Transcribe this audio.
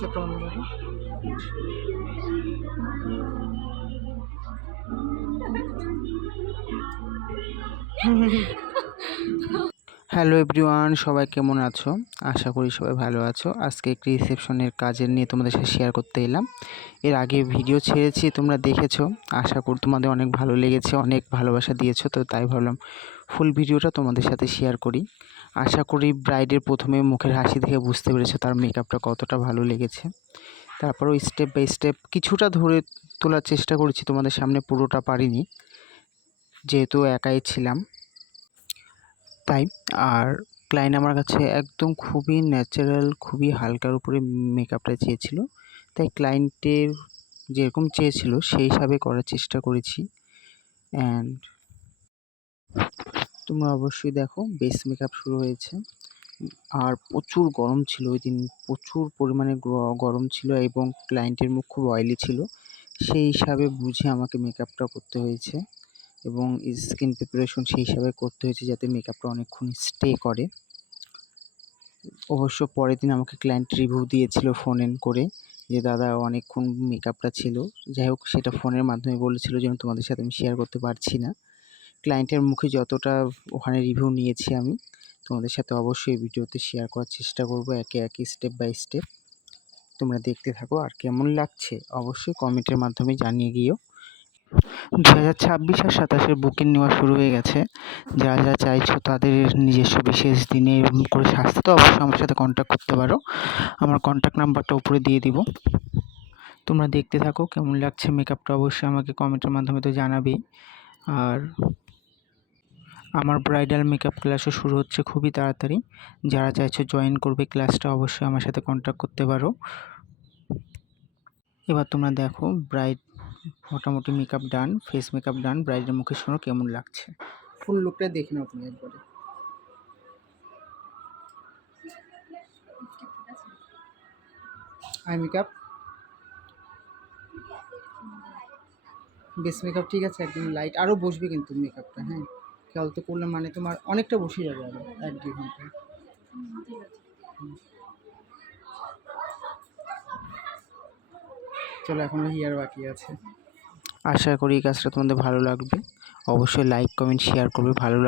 চোখটা বন্ধ করি। হ্যালো এভরিওয়ান, সবাই কেমন আছো? আশা করি সবাই ভালো আছো। আজকে একটি রিসেপশনের কাজের নিয়ে তোমাদের সাথে শেয়ার করতে এলাম। এর আগে ভিডিও ছেড়েছি, তোমরা দেখেছো। আশা করি তোমাদের অনেক ভালো লেগেছে, অনেক ভালোবাসা দিয়েছো, তো তাই ভাবলাম ফুল ভিডিওটা তোমাদের সাথে শেয়ার করি। আশা করি ব্রাইডের প্রথমে মুখের হাসি দেখে বুঝতে পেরেছো তার মেকআপটা কতটা ভালো লেগেছে। তারপরেও স্টেপ বাই স্টেপ কিছুটা ধরে তোলার চেষ্টা করেছি, তোমাদের সামনে পুরোটা পারিনি যেহেতু একাই ছিলাম তাই। আর ক্লায়েন্ট আমার কাছে একদম খুবই ন্যাচারাল, খুবই হালকার উপরে মেকআপটা চেয়েছিল, তাই ক্লায়েন্টের যেরকম চেয়েছিল সেই হিসাবে করার চেষ্টা করেছি। অ্যান্ড তোমরা অবশ্যই দেখো বেস মেকআপ শুরু হয়েছে। আর প্রচুর গরম ছিল ওই দিন, প্রচুর পরিমাণে গরম ছিল এবং ক্লায়েন্টের মুখ খুব অয়েলি ছিল, সেই হিসাবে বুঝে আমাকে মেকআপটা করতে হয়েছে এবং স্কিন প্রিপারেশন সেই হিসাবে করতে হয়েছে যাতে মেকআপটা অনেকক্ষণ স্টে করে। অবশ্য পরের দিন আমাকে ক্লায়েন্ট রিভিউ দিয়েছিল ফোন করে যে দাদা অনেকক্ষণ মেকআপটা ছিল, যাই হোক সেটা ফোনের মাধ্যমে বলেছিল যেন তোমাদের সাথে আমি শেয়ার করতে পারছি না। ক্লায়েন্টের মুখে যতটা ওখানে রিভিউ নিয়েছি আমি তোমাদের সাথে অবশ্যই ভিডিওতে শেয়ার করার চেষ্টা করব একে একে স্টেপ বাই স্টেপ। তোমরা দেখতে থাকো, আর কেমন লাগছে অবশ্যই কমেন্টের মাধ্যমে জানিয়ে গিয়েও। 2026 আর 27-এর বুকিং নেওয়া শুরু হয়ে গেছে। যারা যারা চাইছো তাদের নিজস্ব বিশেষ দিনে এরকম করে সাজতে তো অবশ্যই আমার সাথে কন্ট্যাক্ট করতে পারো। আমার কন্ট্যাক্ট নাম্বারটা উপরে দিয়ে দিব। তোমরা দেখতে থাকো কেমন লাগছে মেকআপটা, অবশ্যই আমাকে কমেন্টের মাধ্যমে তো জানাবেই। আর আমার ব্রাইডাল মেকআপ ক্লাসও শুরু হচ্ছে খুবই তাড়াতাড়ি। যারা চাইছো জয়েন করবে ক্লাসটা অবশ্যই আমার সাথে কন্ট্যাক্ট করতে পারো। এবার তোমরা দেখো ব্রাইড মোটামুটি makeup done, face makeup done. ব্রাইডের মুখে শোনো কেমন লাগছে, ফুল লুকটা দেখে নাও তুমি একবারে। আই মেকআপ, বেস মেকআপ ঠিক আছে, একদম লাইট। আরও বসবে কিন্তু মেকআপটা, হ্যাঁ খেয়াল তো করলে মানে তোমার অনেকটা বসে যাবে আরও 1-2 ঘন্টা। চলো এখনো হেয়ার বাকি আছে। আশা করি এই কাজটা তোমাদের ভালো লাগবে, অবশ্যই লাইক কমেন্ট শেয়ার করবে। ভালো